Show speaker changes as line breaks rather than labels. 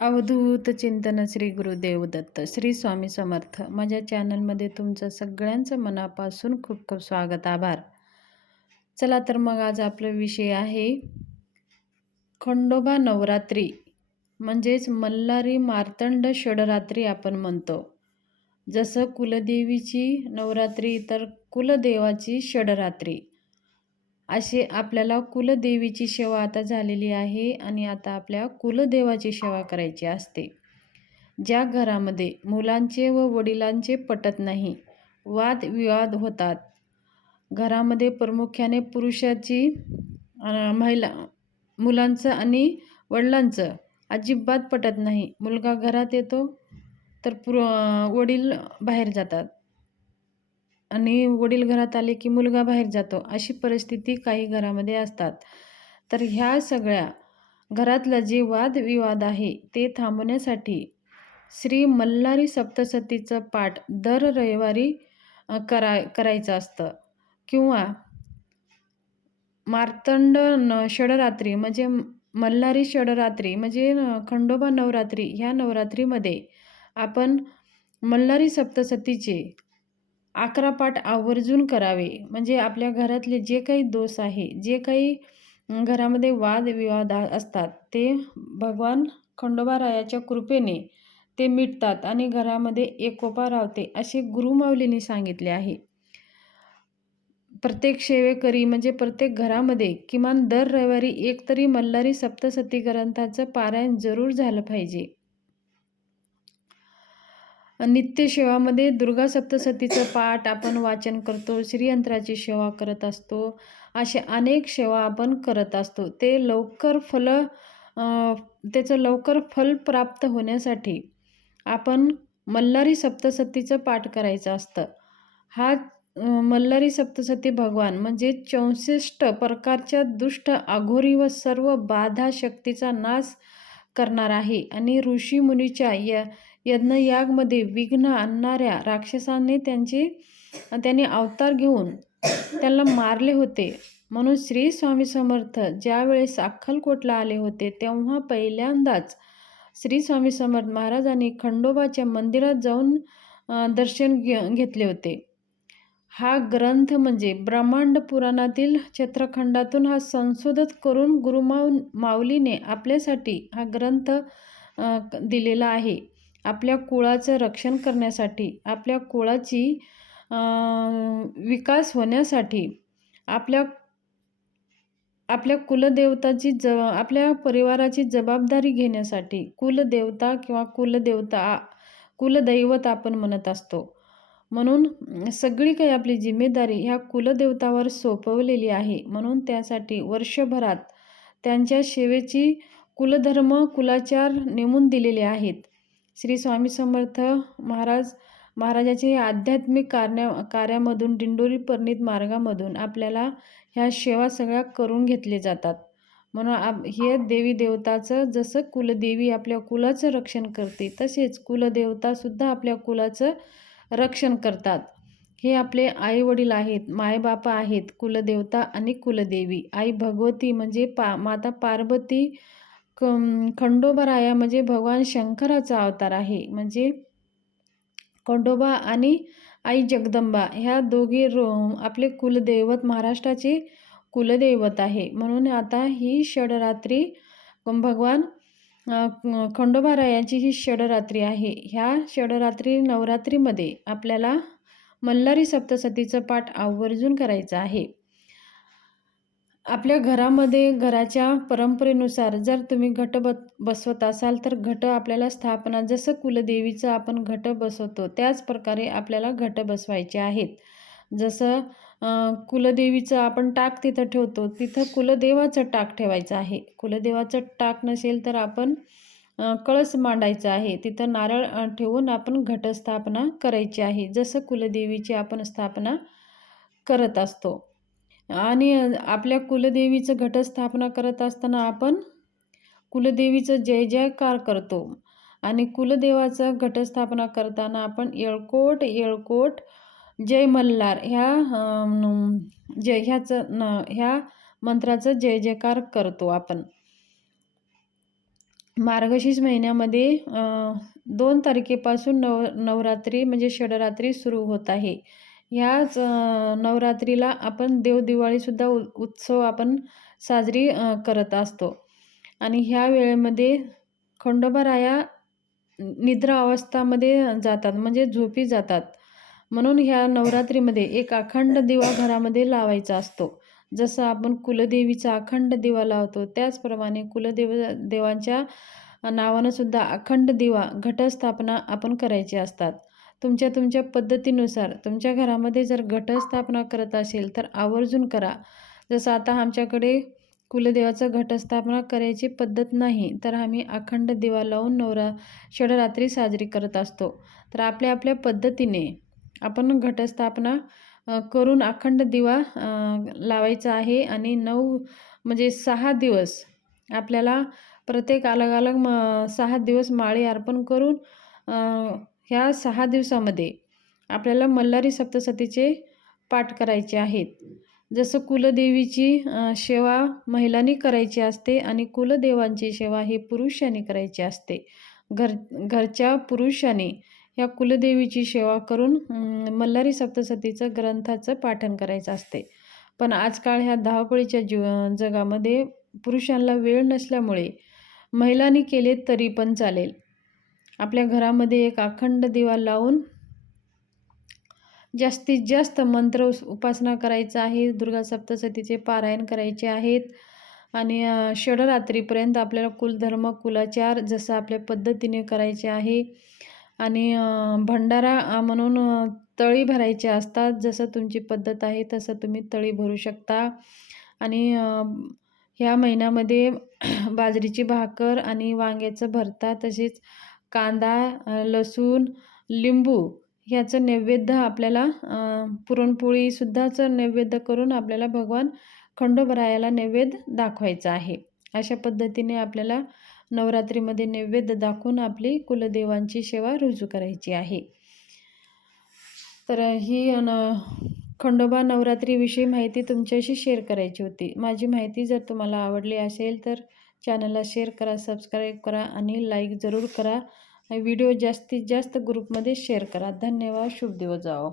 अवधूत चिंतन श्री गुरुदेव दत्त श्री स्वामी समर्थ. माझ्या चॅनलमध्ये तुमचं सगळ्यांचं मनापासून खूप खूप स्वागत आभार. चला तर मग आज आपला विषय आहे खंडोबा नवरात्री म्हणजेच मल्हारी मार्तंड षडरात्री आपण म्हणतो. जसं कुलदेवीची नवरात्री तर कुलदेवाची षडरात्री. असे आपल्याला कुलदेवीची सेवा आता झालेली आहे आणि आता आपल्या कुलदेवाची सेवा करायची असते. ज्या घरामध्ये मुलांचे व वडिलांचे पटत नाही वादविवाद होतात. घरामध्ये प्रामुख्याने पुरुषाची महिला मुलांचं आणि वडिलांचं अजिबात पटत नाही. मुलगा घरात येतो तर पुर वडील बाहेर जातात. आणि वडील घरात आले की मुलगा बाहेर जातो अशी परिस्थिती काही घरामध्ये असतात. तर ह्या सगळ्या घरातलं जे वादविवाद आहे ते थांबवण्यासाठी श्री मल्हारी सप्तसतीचं पाठ दर रविवारी करा करायचं असतं. किंवा मार्तंड न षडरात्री म्हणजे मल्हारी षडरात्री म्हणजे खंडोबा नवरात्री ह्या नवरात्रीमध्ये आपण मल्हारी सप्तसतीचे अकरा पाठ आवर्जून करावे. म्हणजे आपल्या घरातले जे काही दोष आहे जे काही घरामध्ये वादविवाद असतात ते भगवान खंडोबारायाच्या कृपेने ते मिटतात आणि घरामध्ये एकोपा राहते असे गुरुमाऊलीने सांगितले आहे. प्रत्येक सेवेकरी म्हणजे प्रत्येक घरामध्ये किमान दर रविवारी एक तरी मल्हारी सप्तसती ग्रंथाचं पारायण जरूर झालं पाहिजे. नित्यसेवामध्ये दुर्गा सप्तसतीचं पाठ आपण वाचन करतो श्रीयंत्राची सेवा करत असतो असे अनेक सेवा आपण करत असतो. ते लवकर फल त्याचं लवकर फल प्राप्त होण्यासाठी आपण मल्हारी सप्तसतीचं पाठ करायचं असतं. हा मल्हारी सप्तसती भगवान म्हणजे चौसष्ट प्रकारच्या दुष्ट आघोरी व सर्व बाधा शक्तीचा नाश करणार आहे. आणि ऋषीमुनीच्या या यज्ञयागमध्ये विघ्न आणणाऱ्या राक्षसाने त्यांचे त्यांनी अवतार घेऊन त्यांना मारले होते. म्हणून श्री स्वामी समर्थ ज्यावेळेस अक्कलकोटला आले होते तेव्हा पहिल्यांदाच श्री स्वामी समर्थ महाराजांनी खंडोबाच्या मंदिरात जाऊन दर्शन घे घेतले होते. हा ग्रंथ म्हणजे ब्रह्मांड पुराणातील चित्रखंडातून हा संशोधित करून गुरुमाऊ माऊलीने आपल्यासाठी हा ग्रंथ दिलेला आहे. आपल्या कुळाचं रक्षण करण्यासाठी आपल्या कुळाची विकास होण्यासाठी आपल्या आपल्या कुलदेवताची ज आपल्या परिवाराची जबाबदारी घेण्यासाठी कुलदेवता किंवा कुलदेवता कुलदैवत आपण म्हणत असतो. म्हणून सगळी काही आपली जिम्मेदारी ह्या कुलदेवतावर सोपवलेली आहे. म्हणून त्यासाठी वर्षभरात त्यांच्या सेवेची कुलधर्म कुलाचार नेमून दिलेले आहेत. श्री स्वामी समर्थ महाराज महाराजाचे आध्यात्मिक कार्या कार्यामधून दिंडोरी परिणित मार्गामधून आपल्याला ह्या सेवा सगळ्या करून घेतले जातात. म्हणून आप हे देवी देवताचं जसं कुलदेवी आपल्या कुलाचं रक्षण करते तसेच कुलदेवतासुद्धा आपल्या कुलाचं रक्षण करतात. हे आपले आईवडील आहेत मायबापा आहेत कुलदेवता आणि कुलदेवी. आई भगवती म्हणजे पा माता पार्वती खंडोबराया म्हणजे भगवान शंकराचा अवतार आहे. म्हणजे खंडोबा आणि आई जगदंबा ह्या दोघे रो आपले कुलदैवत महाराष्ट्राचे कुलदैवत आहे. म्हणून आता ही षडरात्री भगवान खंडोबारायाची ही षडरात्री आहे. ह्या षडरात्री नवरात्रीमध्ये आपल्याला मल्हारी सप्तसतीचं पाठ आवर्जून करायचं आहे. आपल्या घरामध्ये घराच्या परंपरेनुसार जर तुम्ही घट ब बसवत असाल तर घट आपल्याला स्थापना जसं कुलदेवीचं आपण घट बसवतो त्याच प्रकारे आपल्याला घट बसवायचे आहेत. जसं कुलदेवीचं आपण टाक तिथं ठेवतो तिथं कुलदेवाचं टाक ठेवायचं आहे. कुलदेवाचं टाक नसेल तर आपण कळस मांडायचं आहे. तिथं नारळ ठेवून आपण घटस्थापना करायची आहे. जसं कुलदेवीची आपण स्थापना करत असतो. आणि आपल्या कुलदेवीचं घटस्थापना करत असताना आपण कुलदेवीचं जय जयकार करतो. आणि कुलदेवाचं घटस्थापना करताना आपण येळकोट येळकोट जय मल्हार ह्या जय ह्याचं ह्या मंत्राचं जय जयकार करतो आपण. मार्गशीर्ष महिन्यामध्ये दोन तारखेपासून नव नवरात्री म्हणजे षडरात्री सुरू होत आहे. ह्याच नवरात्रीला आपण देवदिवाळीसुद्धा उ उत्सव आपण साजरी करत असतो. आणि ह्या वेळेमध्ये खंडोबाराया निद्रा अवस्थामध्ये जातात म्हणजे झोपी जातात. म्हणून ह्या नवरात्रीमध्ये एक अखंड दिवा घरामध्ये लावायचा असतो. जसं आपण कुलदेवीचा अखंड दिवा लावतो त्याचप्रमाणे कुलदेव देवांच्या नावानं सुद्धा अखंड दिवा घटस्थापना आपण करायची असतात. तुमच्या तुमच्या पद्धतीनुसार तुमच्या घरामध्ये जर घटस्थापना करत असेल तर आवर्जून करा. जसं आता आमच्याकडे कुलदेवाचं घटस्थापना करायची पद्धत नाही तर आम्ही अखंड दिवा लावून नवरा षडरात्री साजरी करत असतो. तर आपल्या आपल्या पद्धतीने आपण घटस्थापना करून अखंड दिवा लावायचा आहे आणि नऊ म्हणजे सहा दिवस आपल्याला प्रत्येक अलग अलग म सहा दिवस माळी अर्पण करून ह्या सहा दिवसामध्ये आपल्याला मल्हारी सप्तसतीचे पाठ करायचे आहेत. जसं कुलदेवीची सेवा महिलांनी करायची असते आणि कुलदेवांची सेवा ही पुरुषांनी करायची असते. घर घरच्या पुरुषांनी या कुलदेवीची सेवा करून मल्हारी सप्तसतीचं ग्रंथाचं पाठन करायचं असते. पण आजकाल ह्या धावपळीच्या जीव जगामध्ये पुरुषांना वेळ नसल्यामुळे महिलांनी केले तरी पण चालेल. आपल्या घरामध्ये एक अखंड दिवा लावून जास्तीत जास्त मंत्र उपासना करायचा आहे. दुर्गा सप्तसतीचे पारायण करायचे आहेत. आणि षडरात्रीपर्यंत आपल्याला कुलधर्म कुलाचार जसं आपल्या पद्धतीने करायचे आहे. आणि भंडारा म्हणून तळी भरायचे असतात. जसं तुमची पद्धत आहे तसं तुम्ही तळी भरू शकता. आणि ह्या महिन्यामध्ये बाजरीची भाकर आणि वांग्याचं भरता तसेच कांदा लसूण लिंबू ह्याचं नैवेद्य आपल्याला पुरणपोळीसुद्धाचं नैवेद्य करून आपल्याला भगवान खंडोबरायाला नैवेद्य दाखवायचा आहे. अशा पद्धतीने आपल्याला नवरात्रीमध्ये नैवेद्य दाखवून आपली कुलदेवांची सेवा रुजू करायची आहे. तर ही न खंडोबा नवरात्रीविषयी माहिती तुमच्याशी शेअर करायची होती. माझी माहिती जर तुम्हाला आवडली असेल तर चॅनलला शेअर करा सबस्क्राईब करा आणि लाईक जरूर करा. व्हिडिओ जास्तीत जास्त ग्रुपमध्ये शेअर करा. धन्यवाद. शुभ दिवस जाओ.